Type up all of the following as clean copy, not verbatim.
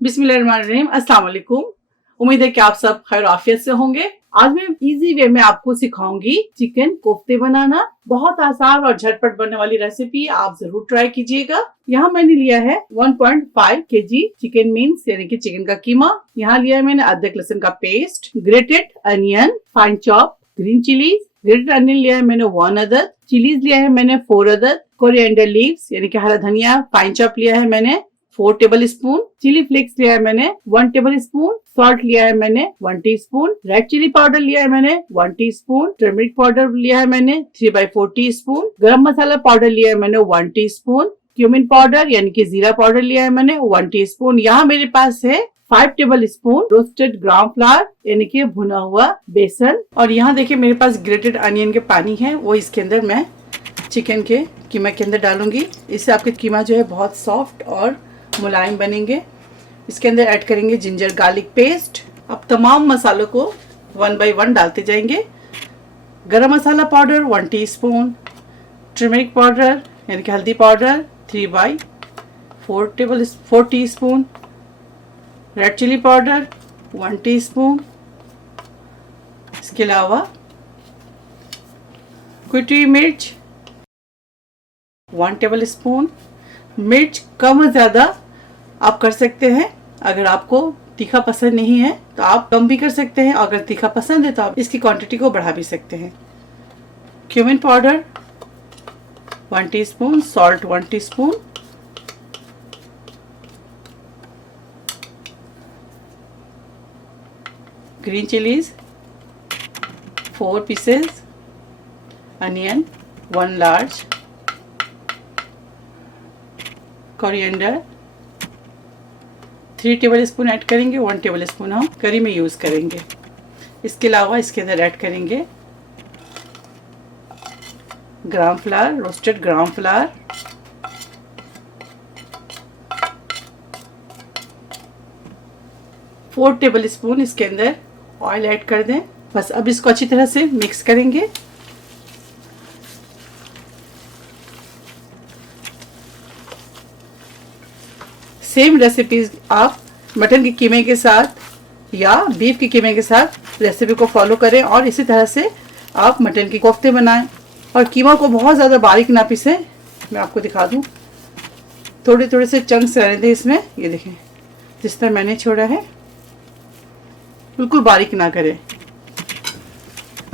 बिस्मिल्लाहिर्रहमानिर्रहीम। अस्सलाम वालेकुम। उम्मीद है कि आप सब खैर आफियत से होंगे। आज मैं इजी वे में आपको सिखाऊंगी चिकन कोफ्ते बनाना। बहुत आसान और झटपट बनने वाली रेसिपी, आप जरूर ट्राई कीजिएगा। यहाँ मैंने लिया है 1.5 केजी चिकन मीन्स यानी कि चिकन का कीमा। यहाँ लिया है मैंने अदरक लहसुन का paste, grated onion, fine chop green chillies, grated onion लिया है मैंने 1 अदद, चिलीज लिया है मैंने 4 अदद, कोरिएंडर लीव्स यानी कि हरा धनिया फाइन चॉप लिया है मैंने 4 टेबल स्पून, चिली फ्लेक्स लिया है मैंने 1 टेबल स्पून, सॉल्ट लिया है मैंने 1 टीस्पून, रेड चिली पाउडर लिया है मैंने 1 टीस्पून, टर्मरिक पाउडर लिया है मैंने 3/4 टीस्पून, गरम मसाला पाउडर लिया है मैंने 1 टीस्पून, क्यूमिन पाउडर यानी कि जीरा पाउडर लिया है मैंने 1 टीस्पून। यहाँ मेरे पास है 5 टेबल स्पून रोस्टेड ग्राम फ्लावर यानी कि भुना हुआ बेसन। और यहाँ देखिए मेरे पास ग्रेटेड अनियन के पानी है, वो इसके अंदर मैं चिकन के कीमा के अंदर डालूंगी। इससे आपके कीमा जो है बहुत सॉफ्ट और मुलायम बनेंगे। इसके अंदर ऐड करेंगे जिंजर गार्लिक पेस्ट। अब तमाम मसालों को 1 बाय 1 डालते जाएंगे। Garam masala powder 1 teaspoon, turmeric powder यानी कि हल्दी powder 3/4 teaspoon, red chilli powder 1 teaspoon. इसके अलावा कुटी मिर्च 1 टेबल स्पून। मिर्च कम और ज़्यादा आप कर सकते हैं। अगर आपको तीखा पसंद नहीं है तो आप कम भी कर सकते हैं, अगर तीखा पसंद है तो आप इसकी क्वांटिटी को बढ़ा भी सकते हैं। Cumin powder 1 teaspoon, salt 1 teaspoon, green chillies 4 pieces, onion 1 large, coriander 3 table spoon add करेंगे। 1 टेबल स्पून हम करी में यूज़ करेंगे। इसके अलावा इसके अंदर ऐड करेंगे ग्राम फ्लावर, रोस्टेड ग्राम फ्लावर, फोर टेबल स्पून इसके अंदर ऑयल ऐड कर दें। बस अब इसको अच्छी तरह से मिक्स करेंगे। सेम रेसिपीज आप मटन के कीमे के साथ या बीफ के कीमे के साथ रेसिपी को फॉलो करें और इसी तरह से आप मटन के कोफ्ते बनाएं। और कीमा को बहुत ज़्यादा बारीक ना पीसें। मैं आपको दिखा दूं, थोड़े थोड़े से चंक्स रहने दें इसमें। ये देखें जिस तरह मैंने छोड़ा है, बिल्कुल बारीक ना करें।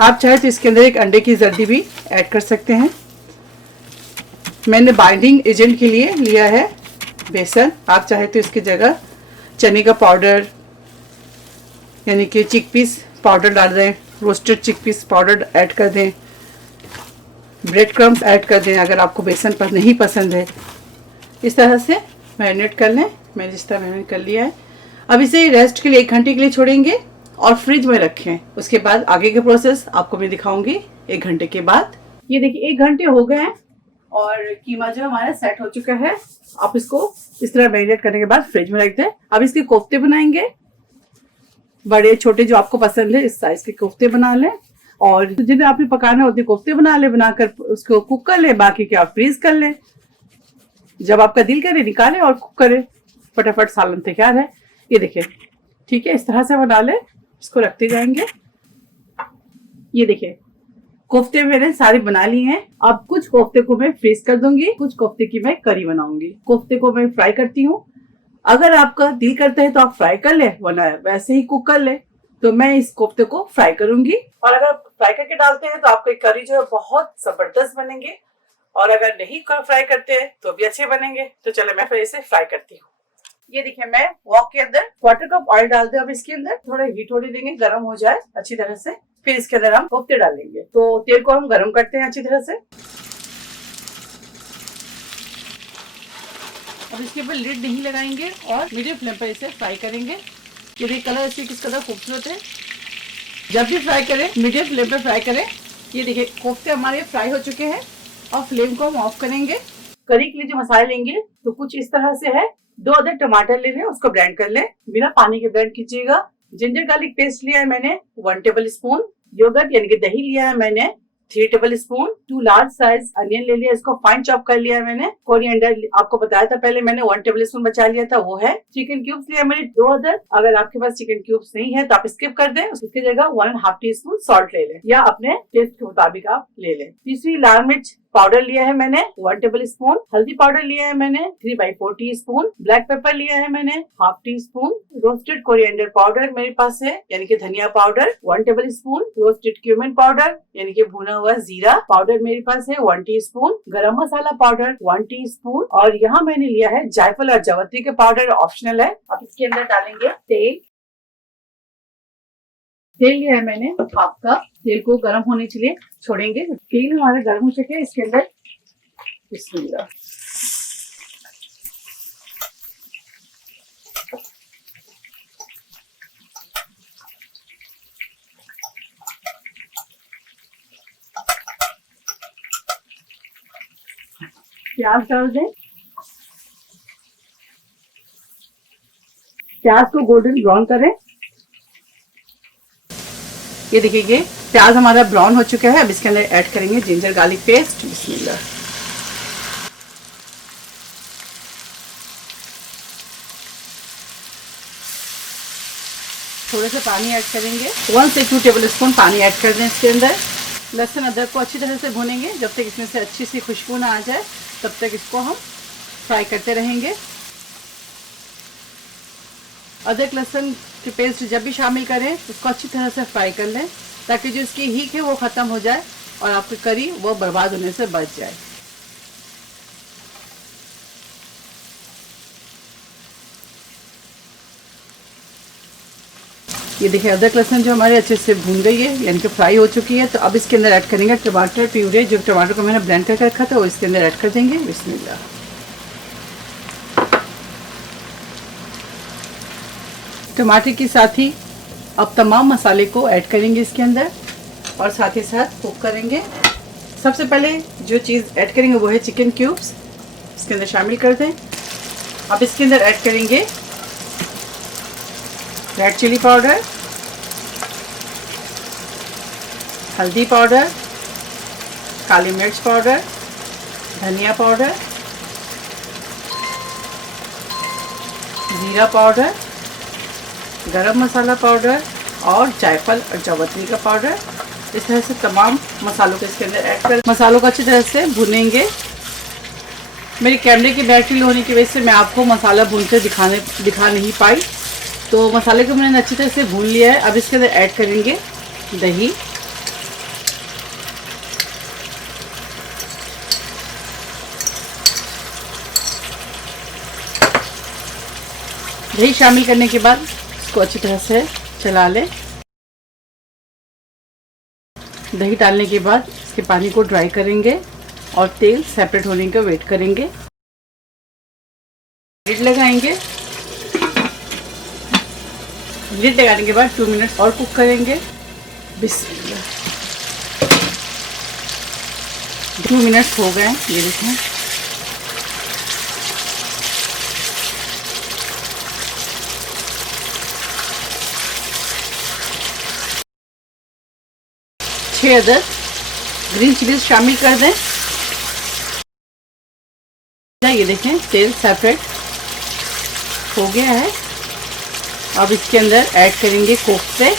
आप चाहे तो इसके अंदर एक अंडे की जर्दी भी ऐड कर सकते हैं। मैंने बाइंडिंग एजेंट के लिए लिया है बेसन। आप चाहे तो इसकी जगह चने का पाउडर यानी कि चिकपीस पाउडर डाल दें, रोस्टेड चिकपीस पाउडर ऐड कर दें, ब्रेड क्रम्स ऐड कर दें अगर आपको बेसन पर नहीं पसंद है। इस तरह से मैरिनेट कर लें। मैंने जिस तरह मैरिनेट कर लिया है, अब इसे रेस्ट के लिए 1 घंटे के लिए छोड़ेंगे और फ्रिज में रखें। उसके बाद आगे के प्रोसेस आपको मैं दिखाऊंगी 1 घंटे के बाद। ये देखिए 1 घंटे हो गए हैं और कीमा जो हमारा सेट हो चुका है। आप इसको इस तरह मैरिनेट करने के बाद फ्रिज में रख दें। अब इसके कोफ्ते बनाएंगे, बड़े छोटे जो आपको पसंद है इस साइज के कोफ्ते बना लें। और जिन्हें आपने पकाना है उतने कोफ्ते बना ले, बनाकर उसको कुक कर ले। बाकी के आप फ्रीज कर लें, जब आपका दिल करे निकालें और कुक करें। फटाफट सालन तैयार है। ये देखिए ठीक है, इस तरह से बना ले। इसको रखते जाएंगे। ये देखिए कोफ्ते मैंने सारे बना लिए हैं। अब कुछ कोफ्ते को मैं फ्रीज कर दूंगी, कुछ कोफ्ते की मैं करी बनाऊंगी। कोफ्ते को मैं फ्राई करती हूँ। अगर आपका दिल करता है तो आप फ्राई कर ले, वरना वैसे ही कुक कर ले। तो मैं इस कोफ्ते को फ्राई करूंगी। और अगर फ्राई करके डालते हैं तो आपके करी जो है बहुत जबरदस्त बनेंगे, और अगर नहीं फ्राई करते हैं तो भी अच्छे बनेंगे। तो चलो मैं फिर इसे फ्राई करती हूँ। ये देखिए मैं वॉक के अंदर 1/4 कप ऑयल डाल दे। अब इसके अंदर थोड़ा हीट होने देंगे, गर्म हो जाए अच्छी तरह से। फिर इसके अंदर हम कोफ्ते डालेंगे। तो तेल को हम गर्म करते हैं अच्छी तरह से। अब इसके ऊपर लिड नहीं लगाएंगे और मीडियम फ्लेम पर इसे फ्राई करेंगे। ये देखिए कलर इसकी किस कदर खूबसूरत है। जब भी फ्राई करें मीडियम फ्लेम पर फ्राई करें। ये देखिए कोफ्ते हमारे फ्राई हो चुके हैं और फ्लेम को हम ऑफ करेंगे। करी के लिए जो मसाले लेंगे तो कुछ इस तरह से है। 2 अदर टमाटर ले लें, उसको ब्लेंड कर लें, बिना पानी के ब्लेंड कीजिएगा। जिंजर गार्लिक पेस्ट लिया है मैंने 1 टेबल स्पून। योगर्ट यानी कि दही लिया है मैंने 3 table spoon 2 large size onion ले लिया, इसको फाइन चॉप कर लिया है मैंने। कोरिएंडर आपको बताया था पहले मैंने 1 टेबल स्पून बचा लिया था, वो है। चिकन क्यूब्स लिया मैंने 2 अदर। अगर आपके पास चिकन क्यूब्स नहीं है तो आप स्किप कर दें, उसकी जगह 1.5 टीस्पून सॉल्ट ले लें या अपने टेस्ट के मुताबिक आप ले लें। तीसरी लाल मिर्च पाउडर लिया है मैंने 1 टेबल स्पून। हल्दी पाउडर लिया है मैंने 3/4 टीस्पून। ब्लैक पेपर लिया है मैंने 1/2 टीस्पून। रोस्टेड कोरिएंडर पाउडर मेरे पास है यानी कि धनिया powder 1 table spoon. Roasted cumin powder यानी कि भुना हुआ जीरा पाउडर मेरे पास है 1 टीस्पून। गरम मसाला पाउडर 1 टीस्पून। और यहाँ मैंने लिया है जायफल और जावित्री के पाउडर, ऑप्शनल है। अब इसके अंदर डालेंगे तेल। तेल लिया है मैंने 1/2 कप। तेल को गर्म होने के लिए छोड़ेंगे। तेल हमारा गर्म हो चुके, इसके अंदर बिस्मिल्लाह प्याज डाल दें। प्याज को गोल्डन ब्राउन करें। ये देखिए प्याज हमारा ब्राउन हो चुका है। अब इसके अंदर ऐड करेंगे जिंजर गार्लिक पेस्ट। बिस्मिल्लाह। थोड़ा सा पानी ऐड करेंगे, 1 से 2 टेबल स्पून पानी ऐड कर दें इसके अंदर। लहसुन अदरक को अच्छी तरह से भूनेंगे जब तक इसमें से अच्छी सी खुशबू ना आ जाए, तब तक इसको हम फ्राई करते रहेंगे। अदरक लहसुन की पेस्ट जब भी शामिल करें उसको अच्छी तरह से फ्राई कर लें ताकि जो इसकी हीट है वो ख़त्म हो जाए और आपकी करी वो बर्बाद होने से बच जाए। ये देखिए अदरक लहसुन जो हमारे अच्छे से भून गई है यानी कि फ्राई हो चुकी है। तो अब इसके अंदर ऐड करेंगे टमाटर प्यूरे। जो टमाटर को मैंने ब्लेंड करके रखा था वो इसके अंदर ऐड कर देंगे। बिस्मिल्लाह। टमाटर के साथ ही अब तमाम मसाले को ऐड करेंगे इसके अंदर और साथ ही साथ कुक करेंगे। सबसे पहले जो चीज़ ऐड करेंगे वो है चिकन क्यूब्स, इसके अंदर शामिल कर दें। अब इसके अंदर ऐड करेंगे रेड चिली पाउडर, हल्दी पाउडर, काली मिर्च पाउडर, धनिया पाउडर, जीरा पाउडर, गरम मसाला पाउडर और जायफल और जावित्री का पाउडर। इस तरह से तमाम मसालों को इसके अंदर ऐड कर मसालों को अच्छी तरह से भुनेंगे। मेरी कैमरे की बैटरी लो होने की वजह से मैं आपको मसाला भूनकर दिखा नहीं पाई, तो मसाले को मैंने अच्छी तरह से भून लिया है। अब इसके अंदर ऐड करेंगे दही, दही शामिल करने के बाद इसको अच्छी तरह से चला लें। दही डालने के बाद इसके पानी को ड्राई करेंगे और तेल सेपरेट होने का वेट करेंगे। लिड लगाएंगे। लिड लगाने के बाद 2 मिनट्स और कुक करेंगे। बिस्मिल्लाह। 2 मिनट्स हो गए, ये देखें। छह अदर ग्रीन चिलीज शामिल कर दें। ये देखें तेल सेपरेट हो गया है। अब इसके अंदर ऐड करेंगे कोफ्ते।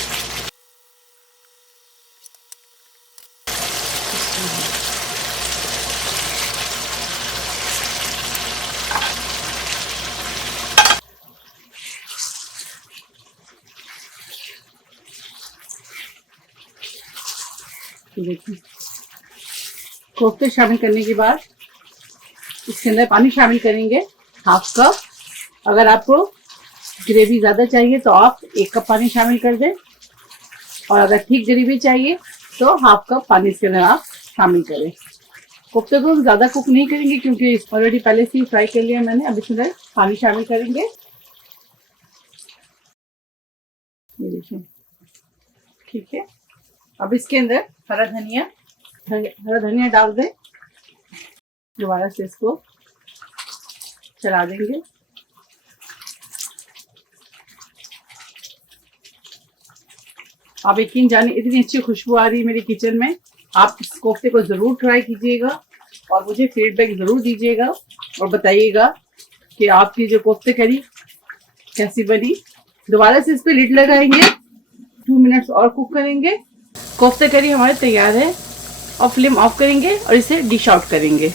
देखिए कोफ्ते शामिल करने के बाद इसके अंदर पानी शामिल करेंगे 1/2 कप। अगर आपको ग्रेवी ज़्यादा चाहिए तो आप 1 कप पानी शामिल कर दें और अगर ठीक ग्रेवी चाहिए तो 1/2 कप पानी इसके अंदर आप शामिल करें। कोफ्ते को ज़्यादा कुक नहीं करेंगे क्योंकि ऑलरेडी पहले से ही फ्राई कर लिया मैंने। अब इसमें पानी शामिल करेंगे। ये देखिए ठीक है। अब इसके अंदर हरा धनिया डाल दें। दोबारा से इसको चला देंगे। आप यकीन जाने इतनी अच्छी खुशबू आ रही है मेरी किचन में, आप इस कोफ्ते को ज़रूर ट्राई कीजिएगा और मुझे फीडबैक ज़रूर दीजिएगा और बताइएगा कि आपकी जो कोफ्ते करी कैसी बनी। दोबारा से इस पे लिड लगाएंगे, 2 मिनट्स और कुक करेंगे। कोफ्ते करी हमारे तैयार है और फ्लेम ऑफ करेंगे और इसे डिश आउट करेंगे।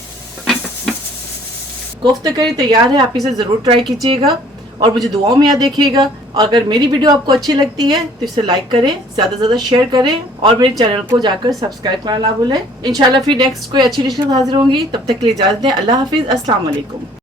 कोफ्ते करी तैयार है, आप इसे ज़रूर ट्राई कीजिएगा और मुझे दुआओं में याद रखिएगा। और अगर मेरी वीडियो आपको अच्छी लगती है तो इसे लाइक करें, ज़्यादा से ज़्यादा शेयर करें और मेरे चैनल को जाकर सब्सक्राइब करना ना भूलें। इंशाल्लाह फिर नेक्स्ट कोई अच्छी डिश के साथ हाजिर होंगी, तब तक के लिए इजाज़त दें। अल्लाह हाफिज़, अस्सलाम वालेकुम।